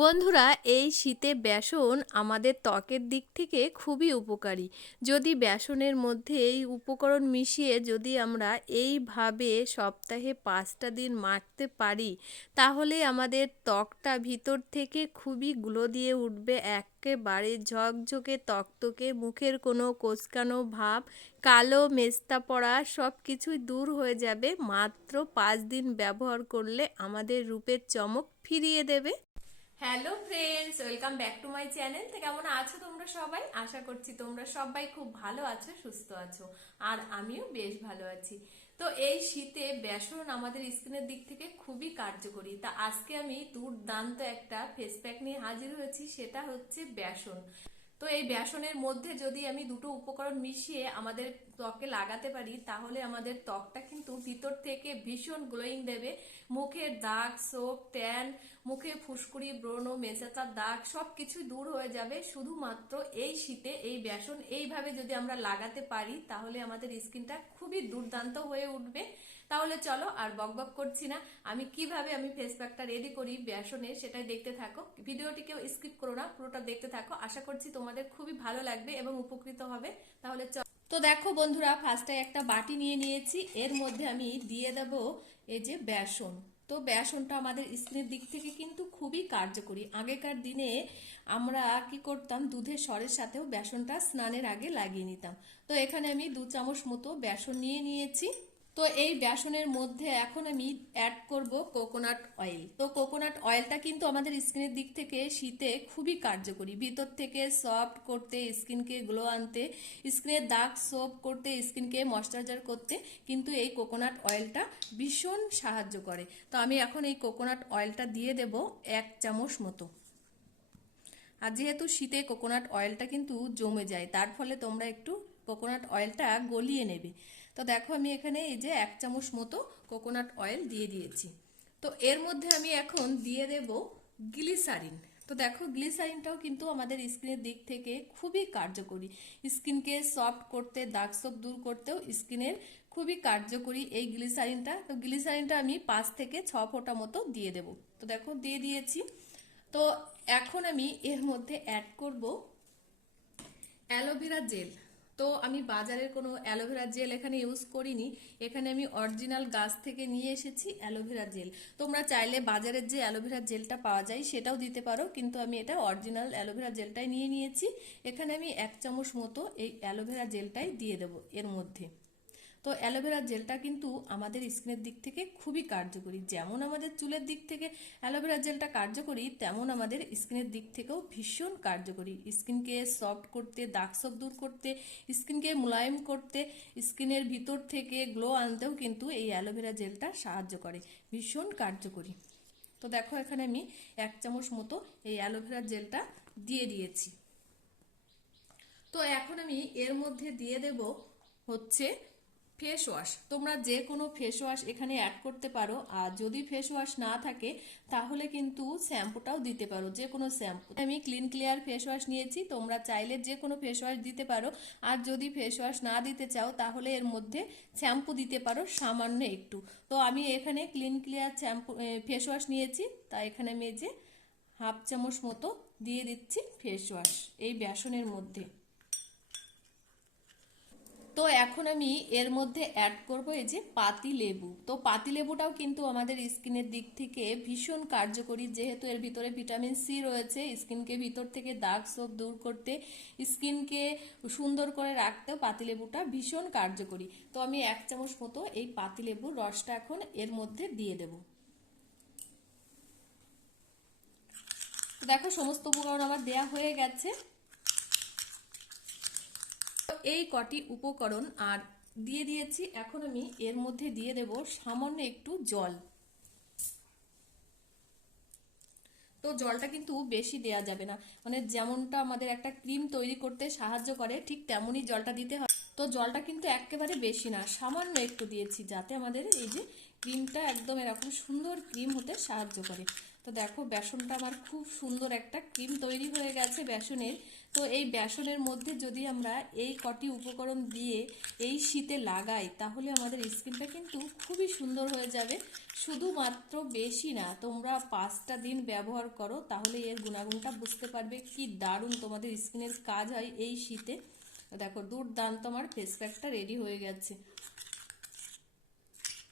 বন্ধুরা, এই শীতে বেসন আমাদের ত্বকের দিক থেকে খুবই উপকারী। যদি বেসনের মধ্যে এই উপকরণ মিশিয়ে যদি আমরা এইভাবে সপ্তাহে পাঁচটা দিন মাখতে পারি, তাহলে আমাদের ত্বকটা ভিতর থেকে খুবই গ্লো দিয়ে উঠবে, একেবারে ঝকঝকে তকতকে মুখের কোনো কোচকানো ভাব, কালো মেস্তা পড়া সব কিছুই দূর হয়ে যাবে। মাত্র পাঁচ দিন ব্যবহার করলে আমাদের রূপের চমক ফিরিয়ে দেবে। Hello friends, welcome back to my channel. তো কেমন আছো তোমরা সবাই? আশা করছি তোমরা সবাই খুব ভালো আছো, সুস্থ আছো, আর আমিও বেশ ভালো আছি। তো এই শীতে বেসন আমাদের স্কিনের দিক থেকে খুবই কার্যকরী। তা আজকে আমি দুর্দান্ত একটা ফেস প্যাক নিয়ে হাজির হয়েছি, সেটা হচ্ছে বেসন তো এই বেসনের মধ্যে যদি আমি দুটো উপকরণ মিশিয়ে আমাদের ত্বকে লাগাতে পারি, তাহলে আমাদের ত্বকটা কিন্তু ভিতর থেকে ভীষণ গ্লোয়িং দেবে। মুখের দাগ সোপ ট্যান মুখে ফুসকুড়ি, ব্রণ মেজাতার দাগ সব কিছু দূর হয়ে যাবে। শুধুমাত্র এই শীতে এই বেসন এইভাবে যদি আমরা লাগাতে পারি, তাহলে আমাদের স্কিনটা খুবই দুর্দান্ত হয়ে উঠবে। তাহলে চলো আর বকবক করছি না। আমি কীভাবে আমি ফেস প্যাকটা রেডি করি বেসনে সেটাই দেখতে থাকো। ভিডিওটিকেও স্কিপ করো না, পুরোটা দেখতে থাকো। আশা করছি তোমাদের খুবই ভালো লাগবে এবং উপকৃত হবে। তাহলে চলো তো দেখো বন্ধুরা ফার্স্টে একটা বাটি নিয়ে নিয়েছি। এর মধ্যে আমি দিয়ে দেব এই যে বেসন। তো বেসনটা আমাদের স্কিনের দিক থেকে কিন্তু খুবই কার্যকরী। আগেকার দিনে আমরা কি করতাম, দুধের স্বরের সাথেও বেসনটা স্নানের আগে লাগিয়ে নিতাম। তো এখানে আমি দু চামচ মতো বেসন নিয়ে নিয়েছি। তো এই বেসনের মধ্যে এখন আমি অ্যাড করব কোকোনাট অয়েল তো কোকোনাট অয়েলটা কিন্তু আমাদের স্কিনের দিক থেকে শীতে খুবই কার্যকরী। ভিতর থেকে সফট করতে, স্কিনকে গ্লো আনতে, স্কিনের দাগ সোপ করতে, স্কিনকে ময়শ্চারাইজার করতে কিন্তু এই কোকোনাট অয়েলটা ভীষণ সাহায্য করে। তো আমি এখন এই কোকোনাট অয়েলটা দিয়ে দেব এক চামচ মতো। আর যেহেতু শীতে কোকোনাট অয়েলটা কিন্তু জমে যায়, তার ফলে তোমরা একটু কোকোনাট অয়েলটা গলিয়ে নেবে। তো দেখো আমি এখানে এই যে এক চামচ মতো কোকোনাট অয়েল দিয়ে দিয়েছি। তো এর মধ্যে আমি এখন দিয়ে দেব গ্লিসারিন তো দেখো গ্লিসারিনটাও কিন্তু আমাদের স্কিনের দিক থেকে খুবই কার্যকরী। স্কিনকে সফট করতে দাগ সব দূর করতেও স্কিনের খুবই কার্যকরী এই গ্লিসারিনটা তো গ্লিসারিনটা আমি পাঁচ থেকে ছ ফোঁটা মতো দিয়ে দেব। তো দেখো দিয়ে দিয়েছি। তো এখন আমি এর মধ্যে অ্যাড করব অ্যালোভেরা জেল তো আমি বাজারের কোনো অ্যালোভেরা জেল এখানে ইউজ করিনি। এখানে আমি অরিজিনাল গাছ থেকে নিয়ে এসেছি অ্যালোভেরা জেল। তোমরা চাইলে বাজারের যে অ্যালোভেরা জেলটা পাওয়া যায় সেটাও দিতে পারো, কিন্তু আমি এটা অরিজিনাল অ্যালোভেরা জেলটাই নিয়ে নিয়েছি। এখানে আমি এক চামচ মতো এই অ্যালোভেরা জেলটাই দিয়ে দেবো এর মধ্যে। তো অ্যালোভেরা জেলটা কিন্তু আমাদের স্কিনের দিক থেকে খুবই কার্যকরী। যেমন আমাদের চুলের দিক থেকে অ্যালোভেরা জেলটা কার্যকরী, তেমন আমাদের স্কিনের দিক থেকেও ভীষণ কার্যকরী। স্কিনকে সফট করতে, দাগ সব দূর করতে, স্কিনকে মোলায়েম করতে, স্কিনের ভিতর থেকে গ্লো আনতেও কিন্তু এই অ্যালোভেরা জেলটা সাহায্য করে, ভীষণ কার্যকরী। তো দেখো এখানে আমি এক চামচ মতো এই অ্যালোভেরা জেলটা দিয়ে দিয়েছি। তো এখন আমি এর মধ্যে দিয়ে দেব হচ্ছে ফেস ওয়াশ তোমরা যে কোনো ফেস ওয়াশ এখানে অ্যাড করতে পারো। আর যদি ফেস ওয়াশ না থাকে, তাহলে কিন্তু শ্যাম্পুটাও দিতে পারো। যে কোনো শ্যাম্পু আমি ক্লিন ক্লিয়ার ফেস ওয়াশ নিয়েছি। তোমরা চাইলে যে কোনো ফেস ওয়াশ দিতে পারো। আর যদি ফেস ওয়াশ না দিতে চাও, তাহলে এর মধ্যে শ্যাম্পু দিতে পারো সামান্য একটু। তো আমি এখানে clean clear shampoo face wash নিয়েছি। তা এখানে যে হাফ চামচ মতো দিয়ে দিচ্ছি ফেস ওয়াশ এই বেসনের মধ্যে। তো এখন আমি এর মধ্যে অ্যাড করব এই যে পাতি লেবু। তো পাতি লেবুটাও কিন্তু আমাদের স্কিনের দিক থেকে ভীষণ কার্যকরী, যেহেতু এর ভিতরে ভিটামিন সি রয়েছে। স্কিনকে ভিতর থেকে দাগ সোপ দূর করতে স্কিনকে সুন্দর করে রাখতেও পাতি লেবুটা ভীষণ কার্যকরী। তো আমি এক চামচ মতো এই পাতি লেবুর রসটা এখন এর মধ্যে দিয়ে দেব। দেখো, সমস্ত উপকরণ আমার দেয়া হয়ে গেছে। এই কটি উপকরণ আর দিয়ে দিয়েছি, এখন আমি এর মধ্যে দিয়ে দেব সামান্য একটু জল। তো জলটা কিন্তু বেশি দেয়া যাবে না। মানে যেমনটা আমাদের একটা ক্রিম তৈরি করতে সাহায্য করে, ঠিক তেমনই জলটা দিতে হয়। তো জলটা কিন্তু একেবারে বেশি না, সামান্য একটু দিয়েছি যাতে আমাদের এই যে ক্রিমটা একদম এরকম সুন্দর ক্রিম হতে সাহায্য করে। তো দেখো, বেসনটা আমার খুব সুন্দর একটা ক্রিম তৈরি হয়ে গেছে বেসনের। তো এই বেসনের মধ্যে যদি আমরা এই কটি উপকরণ দিয়ে এই শীতে লাগাই, তাহলে আমাদের স্কিনটা কিন্তু খুবই সুন্দর হয়ে যাবে। শুধুমাত্র বেশি না, তোমরা পাঁচটা দিন ব্যবহার করো, তাহলে এর গুণাগুণটা বুঝতে পারবে কি দারুণ তোমাদের স্কিনের কাজ হয় এই শীতে। দেখো, দুর্দান্ত আমার ফেস প্যাকটা রেডি হয়ে গেছে।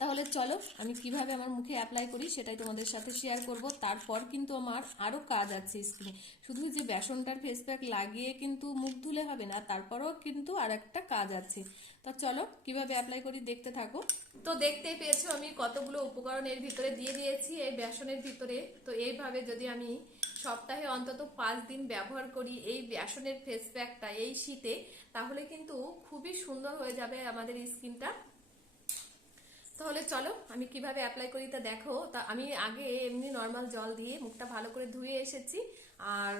তাহলে চলো, আমি কীভাবে আমার মুখে অ্যাপ্লাই করি সেটাই তোমাদের সাথে শেয়ার করব। তারপর কিন্তু আমার আরও কাজ আছে স্কিনে শুধু যে বেসনটার ফেস প্যাক লাগিয়ে কিন্তু মুখ ধুলে হবে না, তারপরেও কিন্তু আর একটা কাজ আছে। তো চলো, কীভাবে অ্যাপ্লাই করি দেখতে থাকো। তো দেখতেই পেয়েছ আমি কতগুলো উপকরণ এর ভিতরে দিয়ে দিয়েছি এই বেসনের ভিতরে। তো এইভাবে যদি আমি সপ্তাহে অন্তত পাঁচ দিন ব্যবহার করি এই বেসনের ফেস প্যাকটা এই শীতে, তাহলে কিন্তু খুবই সুন্দর হয়ে যাবে আমাদের স্কিনটা তাহলে চলো, আমি কীভাবে অ্যাপ্লাই করি তা দেখো। তা আমি আগে এমনি নর্মাল জল দিয়ে মুখটা ভালো করে ধুয়ে এসেছি। আর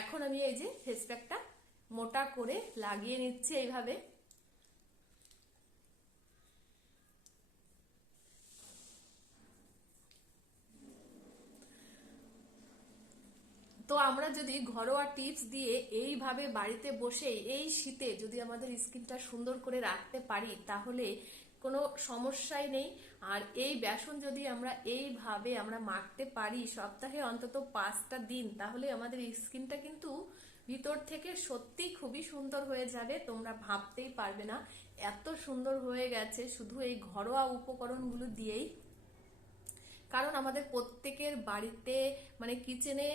এখন আমি এই যে ফেস প্যাকটা মোটা করে লাগিয়ে নিচ্ছি এইভাবে। তো আমরা যদি ঘরোয়া টিপস দিয়ে এইভাবে বাড়িতে বসে এই শীতে যদি আমাদের স্কিনটা সুন্দর করে রাখতে পারি, তাহলে কোনো সমস্যাই নেই। আর এই বেসন যদি আমরা এইভাবে আমরা মাখতে পারি সপ্তাহে অন্তত পাঁচটা দিন, তাহলে আমাদের স্কিনটা কিন্তু ভিতর থেকে সত্যি খুবই সুন্দর হয়ে যাবে। তোমরা ভাবতেই পারবে না, এত সুন্দর হয়ে গেছে শুধু এই ঘরোয়া উপকরণগুলো দিয়েই। কারণ আমাদের প্রত্যেকের বাড়িতে মানে কিচেনে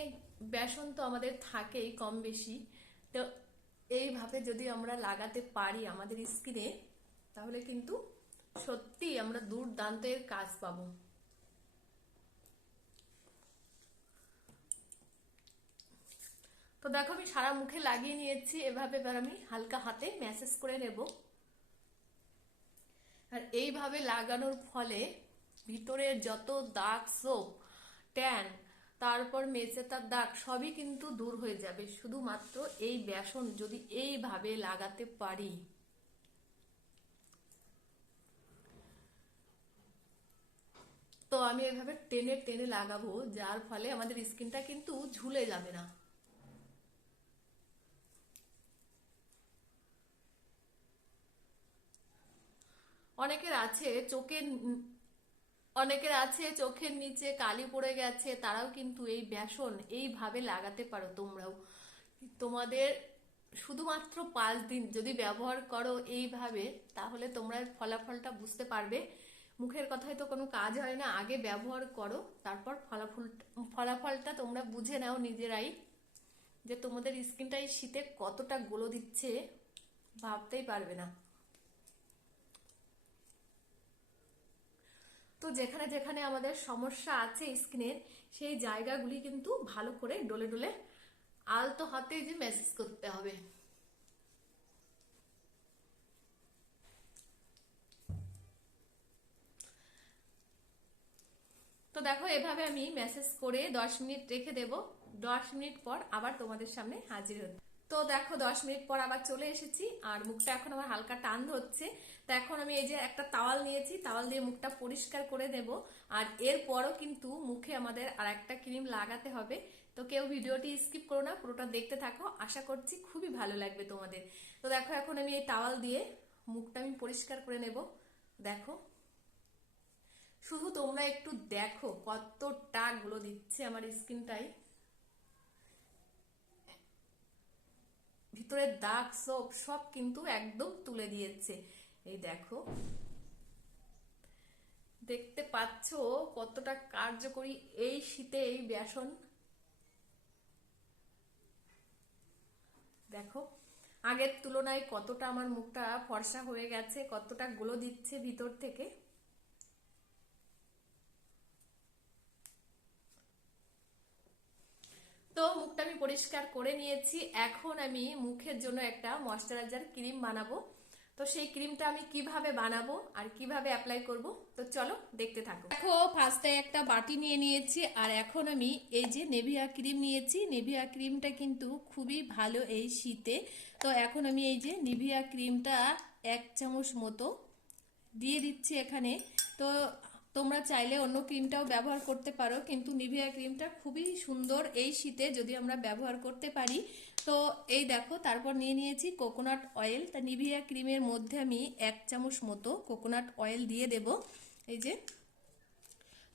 বেসন তো আমাদের থাকেই কম বেশি। তো এইভাবে যদি আমরা লাগাতে পারি আমাদের স্কিনে, তাহলে কিন্তু সত্যি আমরা দুর্দান্তের কাজ পাবো। তো দেখো আমি সারা মুখে লাগিয়ে নিয়েছি, এভাবে এবার আমি হালকা হাতে ম্যাসেজ করে নেব। আর এইভাবে লাগানোর ফলে ভিতরে যত দাগ, সোপ, ট্যান, তারপর মেচেতার দাগ, সবই কিন্তু দূর হয়ে যাবে। শুধুমাত্র এই বেসন যদি এইভাবে লাগাতে পারি। তো আমি এভাবে টেনে টেনে লাগাবো, যার ফলে আমাদের স্কিনটা কিন্তু ঝুলে যাবে না। অনেকের আছে চোখের অনেকের আছে চোখের নিচে কালি পড়ে গেছে, তারাও কিন্তু এই বেসন এইভাবে লাগাতে পারো তোমরাও। তোমাদের শুধুমাত্র পাঁচ দিন যদি ব্যবহার করো এইভাবে, তাহলে তোমরা ফলাফলটা বুঝতে পারবে। মুখের কথায় তো কোনো কাজ হয় না, আগে ব্যবহার করো, তারপর ফলাফল, ফলাফলটা তোমরা বুঝে নাও নিজেরাই, যে তোমাদের স্কিনটা এই শীতে কতটা গোলো দিচ্ছে, ভাবতেই পারবে না। তো যেখানে যেখানে আমাদের সমস্যা আছে স্কিনের, সেই জায়গাগুলি কিন্তু ভালো করে ডলে ডলে আলতো হাতে যে মেসেজ করতে হবে। তো দেখো, এভাবে আমি মেসেজ করে দশ মিনিট রেখে দেব। দশ মিনিট পর আবার তোমাদের সামনে হাজির হতে। তো দেখো, দশ মিনিট পর আবার চলে এসেছি, আর মুখটা এখন আমার হালকা টান ধরছে। তো এখন আমি এই যে একটা তাওয়াল নিয়েছি, তাওয়াল দিয়ে মুখটা পরিষ্কার করে দেব আর এরপরও কিন্তু মুখে আমাদের আর একটা ক্রিম লাগাতে হবে। তো কেউ ভিডিওটি স্কিপ করো না, পুরোটা দেখতে থাকো। আশা করছি খুবই ভালো লাগবে তোমাদের। তো দেখো, এখন আমি এই তাওয়াল দিয়ে মুখটা আমি পরিষ্কার করে নেব। দেখো। শুধু তোমরা একটু দেখো কতটা গুলো দিচ্ছে আমার স্কিনটাই ভিতরের দাগ সব সব কিন্তু একদম তুলে দিয়েছে। এই দেখো। দেখতে পাচ্ছ কতটা কার্যকরী এই শীতে এই বেসন। দেখো, আগের তুলনায় কতটা আমার মুখটা ফর্সা হয়ে গেছে, কতটা গুলো দিচ্ছে ভিতর থেকে তো মুখটা আমি পরিষ্কার করে নিয়েছি। এখন আমি মুখের জন্য একটা ময়শ্চারাইজার ক্রিম বানাবো। তো সেই ক্রিমটা আমি কীভাবে বানাবো আর কীভাবে অ্যাপ্লাই করব, তো চলো দেখতে থাকো। দেখো, ফার্স্টে একটা বাটি নিয়ে নিয়েছি আর এখন আমি এই যে নেভিয়া ক্রিম নিয়েছি। নেভিয়া ক্রিমটা কিন্তু খুবই ভালো এই শীতে। তো এখন আমি এই যে নিভিয়া ক্রিমটা এক চামচ মতো দিয়ে দিচ্ছি এখানে। তো তোমরা চাইলে অন্য ক্রিমটাও ব্যবহার করতে পারো, কিন্তু নিভিয়া ক্রিমটা খুবই সুন্দর এই শীতে যদি আমরা ব্যবহার করতে পারি। তো এই দেখো, তারপর নিয়ে নিয়েছি কোকোনাট অয়েল তা নিভিয়া ক্রিমের মধ্যে আমি এক চামচ মতো কোকোনাট অয়েল দিয়ে দেব। এই যে,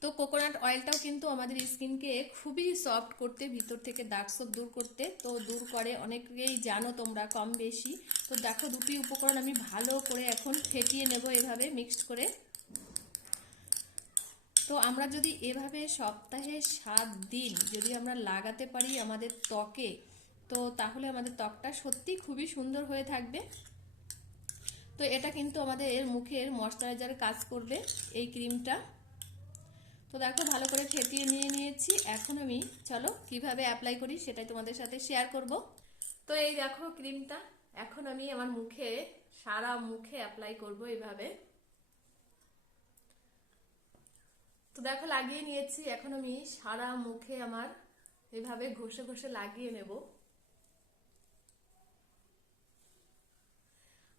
তো কোকোনাট অয়েলটাও কিন্তু আমাদের স্কিনকে খুবই সফট করতে, ভিতর থেকে দাগ সব দূর করতে, তো দূর করে অনেকেই জানো তোমরা কম বেশি। তো দেখো, দুটি উপকরণ আমি ভালো করে এখন ফেটিয়ে নেব এভাবে মিক্সড করে। তো আমরা যদি এভাবে সপ্তাহে সাত দিন যদি আমরা লাগাতে পারি আমাদের ত্বকে, তো তাহলে আমাদের ত্বকটা সত্যি খুবই সুন্দর হয়ে থাকবে। তো এটা কিন্তু আমাদের এর মুখের ময়শ্চারাইজার কাজ করবে এই ক্রিমটা। তো দেখো ভালো করে ফেটিয়ে নিয়ে নিয়েছি। এখন আমি, চলো কীভাবে অ্যাপ্লাই করি সেটাই তোমাদের সাথে শেয়ার করব। তো এই দেখো ক্রিমটা, এখন আমি আমার মুখে, সারা মুখে অ্যাপ্লাই করব এইভাবে তো দেখো, লাগিয়ে নিয়েছি। এখন আমি সারা মুখে আমার এভাবে ঘষে ঘষে লাগিয়ে নেব।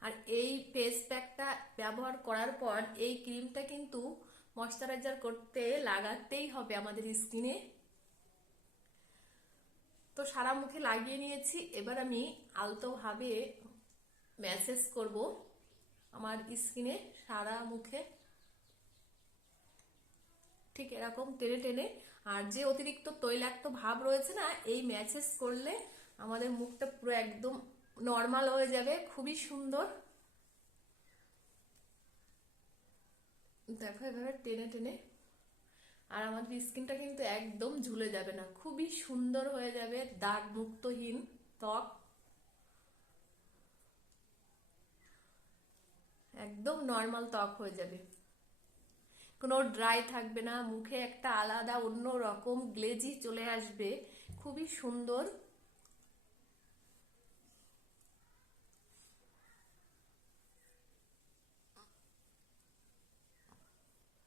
আর এই ফেস প্যাকটা ব্যবহার করার পর এই ক্রিমটা কিন্তু ময়শ্চারাইজার করতে লাগাতেই হবে আমাদের স্কিনে তো সারা মুখে লাগিয়ে নিয়েছি। এবার আমি আলতোভাবে ম্যাসেজ করব আমার স্কিনে সারা মুখে। ঠিক এরকম টেনে টেনে। আর যে অতিরিক্ত তৈলাক্ত ভাব রয়েছে না, এই ম্যাসেজ করলে আমাদের মুখটা পুরো একদম নর্মাল হয়ে যাবে, খুবই সুন্দর। দেখো এভাবে টেনে টেনে। আর আমাদের স্কিনটা কিন্তু একদম ঝুলে যাবে না, খুবই সুন্দর হয়ে যাবে, দাগ মুক্তহীন ত্বক। একদম নর্মাল ত্বক হয়ে যাবে। কোনো ড্রাই থাকবে না, মুখে একটা আলাদা, অন্য রকম গ্লেজি চলে আসবে। খুবই সুন্দর।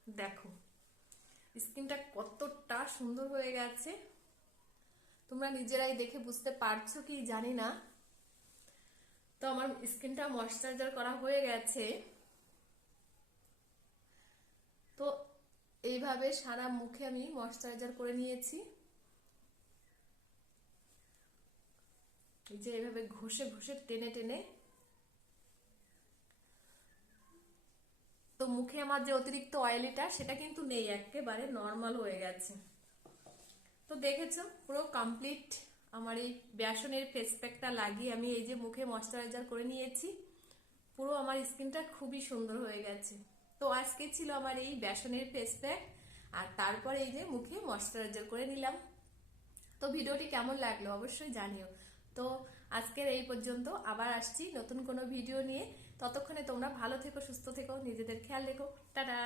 দেখো, স্কিনটা কতটা সুন্দর হয়ে গেছে। তোমরা নিজেরাই দেখে বুঝতে পারছ কি জানি না। তো আমার স্কিনটা ময়শ্চারাইজার করা হয়ে গেছে। তো এইভাবে সারা মুখে আমি ময়শ্চারাইজার করে নিয়েছি। যে এইভাবে ঘষে ঘষে টেনে টেনে। তো মুখে আমার যে অতিরিক্ত অয়েলিটা সেটা কিন্তু নেই, একেবারে নর্মাল হয়ে গেছে। তো দেখেছ, পুরো কমপ্লিট আমার এই বেসনের ফেস প্যাকটা লাগিয়ে আমি এই যে মুখে ময়শ্চারাইজার করে নিয়েছি। পুরো আমার স্কিনটা খুবই সুন্দর হয়ে গেছে। তো আজকে ছিল আমার এই বেসনের ফেস প্যাক আর তারপরে এই যে মুখে ময়শ্চারাইজার করে নিলাম। তো ভিডিওটি কেমন লাগল অবশ্যই জানিও। তো আজকের এই পর্যন্ত আবার আসছি নতুন কোনো ভিডিও নিয়ে। ততক্ষণে তোমরা ভালো থেকো, সুস্থ থেকো, নিজেদের খেয়াল রেখো। টাটা!